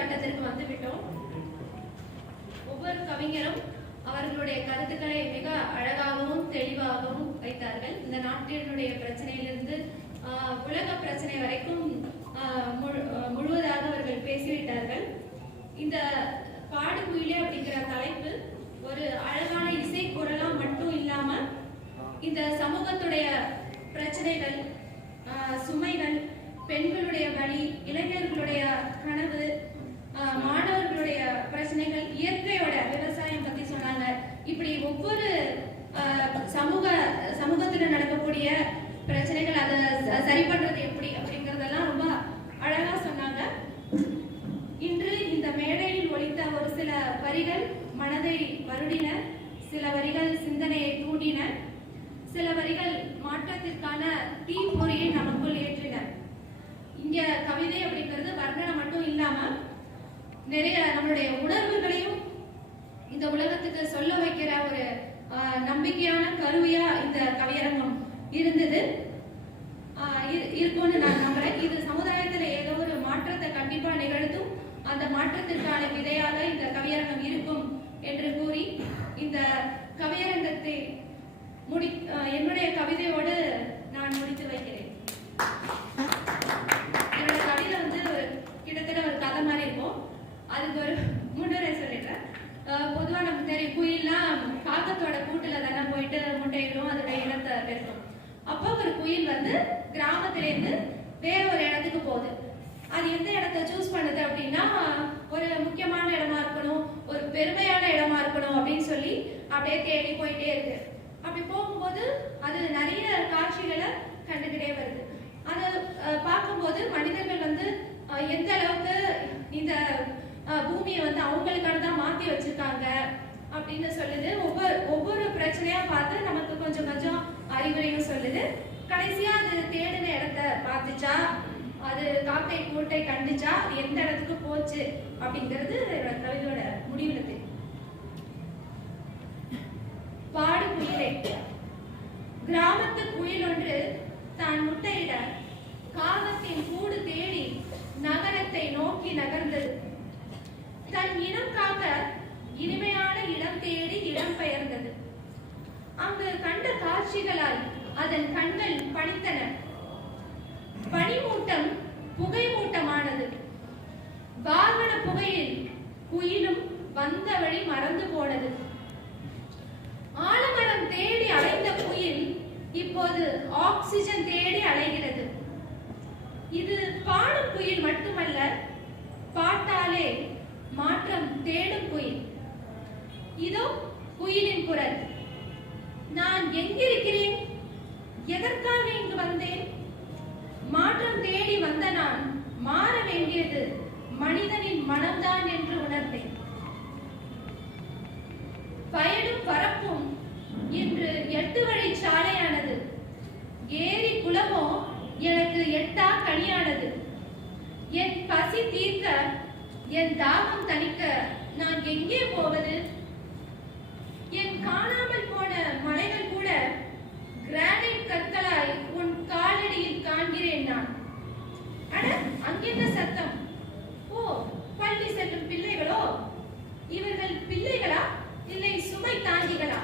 கட்டத்திற்கு வந்துவிட்டோம். ஒவ்வொரு கவிஞரும் அவர்களுடைய கருத்துக்களை மிக அழகாகவும் தெளிவாகவும் வைத்தார்கள். இந்த நாட்டினுடைய பிரச்சனையிலிருந்து உலக பிரச்சனை வரைக்கும் முழுவதாக அவர்கள் பேசிவிட்டார்கள். இந்த பாடுகுயிலே அப்படிங்கிற தலைப்பு ஒரு அழகான இசை குரலா மட்டும் இல்லாம இந்த சமூகத்துடைய பிரச்சனைகள், சுமைகள், பெண்களுடைய வலி, இளைஞர்களுடைய கனவு, மாணவர்களுடைய பிரச்சனைகள், இயற்கையோட விவசாயம் பத்தி சொன்னாங்க. இப்படி ஒவ்வொரு சமூகத்துல நடக்கக்கூடிய பிரச்சனைகள் அதை சரி பண்றது எப்படி அப்படிங்கறதெல்லாம் ரொம்ப அழகா சொன்னாங்க. இன்று இந்த மேடையில் ஒலித்த ஒரு சில வரிகள் மனதை வருடின, சில வரிகள் சிந்தனையை தூண்டின, சில வரிகள் மாற்றத்திற்கான தீப்பொறியை நமக்குள் ஏற்றின. இங்க கவிதை அப்படிங்கிறது வர்ணனை மட்டும் இல்லாம நிறைய நம்மளுடைய உணர்வுகளையும் இந்த உலகத்துக்கு சொல்ல வைக்கிற ஒரு நம்பிக்கையான கருவியா இந்த கவியரங்கம் இருந்தது, இருக்கும்னு நான் நம்புறேன். இது சமுதாயத்துல ஏதோ ஒரு மாற்றத்தை கண்டிப்பா நிகழ்த்தும், அந்த மாற்றத்திற்கான விதையாக இந்த கவியரங்கம் இருக்கும் என்று கூறி இந்த கவியரங்கத்தை என்னுடைய கவிதையோடு நான் முடித்து வைக்கிறேன். என்னோட கவிதை கிட்டத்தட்ட ஒரு கதை மாதிரி இருக்கும். அதுக்கு ஒரு முன்னுரை சொல்லிடுறேன். பொதுவா நமக்கு தெரியும், குயில்லாம் காக்கத்தோட கூட்டுல தானே போயிட்டு முட்டையிடும், அதோட இனத்தை பெருக்கும். அப்போ ஒரு குயில் கிராமத்திலேருந்து வேற ஒரு இடத்துக்கு போகுது. அது எந்த இடத்தை சூஸ் பண்ணுது அப்படின்னா, ஒரு முக்கியமான இடமா இருக்கணும், ஒரு பெருமையான இடமா இருக்கணும் அப்படின்னு சொல்லி அப்படியே தேடி போயிட்டே இருக்கு. அப்படி போகும்போது அது நிறைய காட்சிகளை கண்டுகிட்டே வருது. அதை பார்க்கும்போது மனிதர்கள் எந்த அளவுக்கு இந்த பூமியை அவங்களுக்கான தான் மாத்தி வச்சிருக்காங்க அப்படின்னு சொல்லுது. ஒவ்வொரு பிரச்சனையா பார்த்து நமக்கு கொஞ்சம் கொஞ்சம் அறிவுரையும் சொல்லுது. கடைசியா அது தேடின இடத்த பார்த்துச்சா, அது காக்கை கூட்டை கண்டுச்சா, அது எந்த இடத்துக்கு போச்சு அப்படிங்கிறது கவிதையோட முடிவுல தெரியும். பாடு குயிலே. கிராமத்து குயில் ஒன்று தான் முட்டையிட காகத்தின் கூடு தேடி நகரத்தை நோக்கி நகர்ந்தது. தன் இனம் காக்க இனிமையான இடம் தேடி இடம் பெயர்ந்தது. அங்கு கண்ட காட்சிகளால் அதன் கண்கள் பணித்தன. பனிமூட்டம் புகை மூட்டமானது. வாகன புகையில் குயிலும் வந்த வழி மறந்து போனது. ஆலமரம் தேடி அலைந்த குயில் இப்போது ஆக்சிஜன் தேடி அலைகிறது. இது பாடும் குயில் மட்டுமல்ல, பாட்டாலே மாற்றம் தேடும் குயில். இதோ குயிலின் குரல். நான் எங்கிருக்கிறேன்? எதற்காக இங்கு வந்தேன்? மாற்றம் தேடி வந்த நான் மாற வேண்டியது மனிதனின் மனம்தான் என்று உணர்ந்தேன். வயலும் பரப்பும் இன்று 8 வழி சாலையானது. ஏரி குளமோ எனக்கு எட்டா கனியானது. என் பசி தீர்க்க, என் தாகம் தணிக்க நான் எங்கே போவது? என் காணாமல் போன மலைகள் கூட கிரானைட் கற்களாய் உன் காலடியில் காண்கிறேன் நான். அட, அங்கென்ன சத்தம்? ஓ, பள்ளி செல்லும் பிள்ளைகளோ? இவர்கள் பிள்ளைகளா இல்லை சுமை தாங்கிகளா?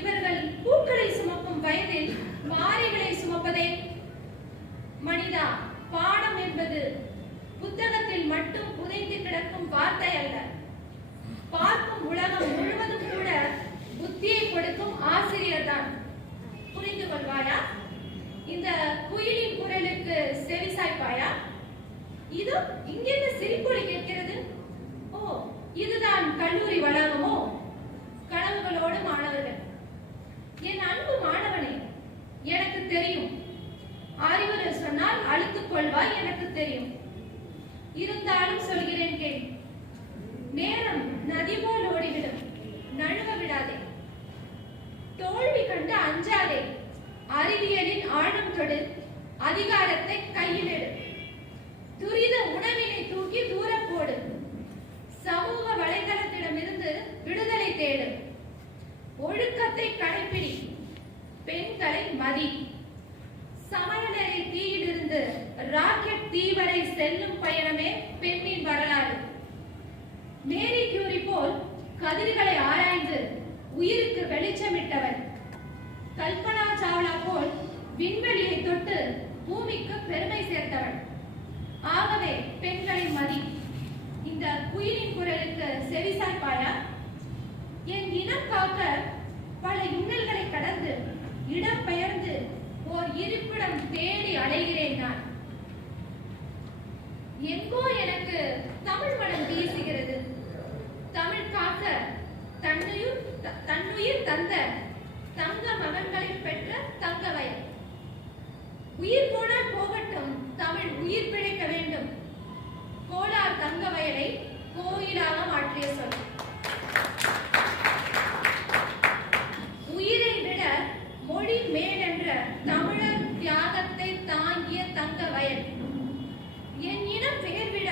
இவர்கள் பூக்களை சுமக்கும் வயதில் மாறிகளை சுமப்பதே. மனிதா, பாடம் என்பது புத்தகத்தில் மட்டும் புதைந்து கிடக்கும் வார்த்தை அல்ல. பார்க்கும் உலகம் முழுவதும் கூட புத்தியை கொடுக்கும் ஆசிரியர் தான். புரிந்து கொள்வாயா? இந்த குயிலின் குரலுக்கு செவிசாய்ப்பாயா? இது இங்கென்ன சிரிப்பொலி கேட்கிறது? ஓ, இதுதான் கல்லூரி வளாகமோ? கனவுகளோடு மாணவர்கள். என் அன்பு மாணவனே, எனக்கு தெரியும். அறிவுரை சொன்னால் அழித்துக் கொள்வாய், எனக்கு தெரியும். இருந்தாலும் சொல்கிறேன் கேள். நேரம் நதி போல் ஓடிவிடும், நழுவ விடாதே. தோல்வி கண்டு அஞ்சாதே. அறிவியலின் ஆழம் தொடு, அதிகாரத்தை கையில் எடு. துரித உணவினை தூக்கி தூர போடு. சமூக வலைதளத்திடமிருந்து விடுதலை தேடு. ஒழுக்கத்தை கடைப்பிடி. பெண்களை மதி. சமையலறை தீயிலிருந்து ராக்கெட் தீவரை செல்லும் பயணமே பெண்ணின் வரலாறு. மேரி கியூரி போல் கதிர்களை ஆராய்ந்து உயிருக்கு வெளிச்சமிட்டவள். கல்பனா சாவ்லா போல் விண்வெளியை தொட்டு பூமிக்கு பெருமை சேர்த்தவள். ஆகவே பெண்களின் மதி, இந்த குயிலின் குரலுக்கு செவிசாய்ப்பாயா? என் இனம் காக்க பல இன்னல்களை கடந்து இடம் பெயர்ந்து ஓர் இருப்பிடம் தேடி அலைகிறேன் நான். எங்கோ எனக்கு தமிழ் மனம் வீசுகிறது. தமிழ் காக்க தன்னுயிர் தந்த தங்க மகன்களை பெற்ற தங்க வயல். உயிர் போனால் போகட்டும், தமிழ் உயிர் பிழைக்க வேண்டும். கோலார் தங்க வயலை கோயிலாக மாற்றிய சொல். உயிரை விட மொழி மேலென்ற தமிழர் தியாகத்தை தாங்கிய தங்க வயல். என் இனம் வேர்விட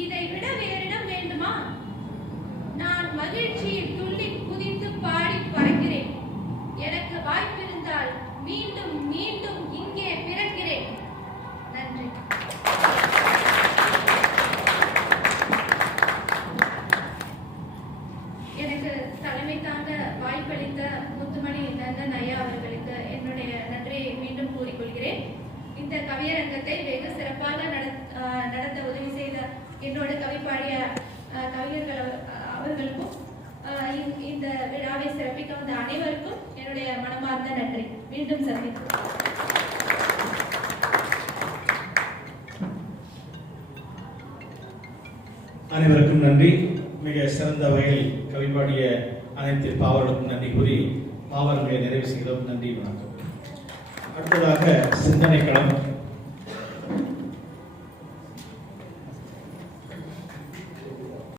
இதை விட வேறிடம் வேண்டுமா? நான் மகிழ்ச்சியில் துள்ளி குதித்து பாடி பறக்கிறேன். எனக்கு வாய்ப்பிருந்தால் மீண்டும் மீண்டும் இங்கே பிறக்கிறேன். நன்றி. எனக்கு தலைமை தாங்க வாய்ப்பளித்த முத்துமணி நந்தன் ஐயா அவர்களுக்கு என்னுடைய நன்றியை மீண்டும் கூறிக்கொள்கிறேன். இந்த கவியரங்கத்தை வெகு சிறப்பாக நடத்த உதவி செய்த என்னோட கவி பாடிய கவிஞர்கள் அவர்களுக்கும் இந்த விழாவை சிறப்பிக்க வந்த அனைவருக்கும் என்னுடைய மனமார்ந்த நன்றி. மீண்டும் சந்திப்போம். அனைவருக்கும் நன்றி. மிக சிறந்த வகையில் கவி பாடிய அனைத்து பாவர்களுக்கும் நன்றி கூறி பாவர்களை நிறைவு செய்கிறோம். நன்றி, வணக்கம். அடுத்ததாக சிந்தனை களம்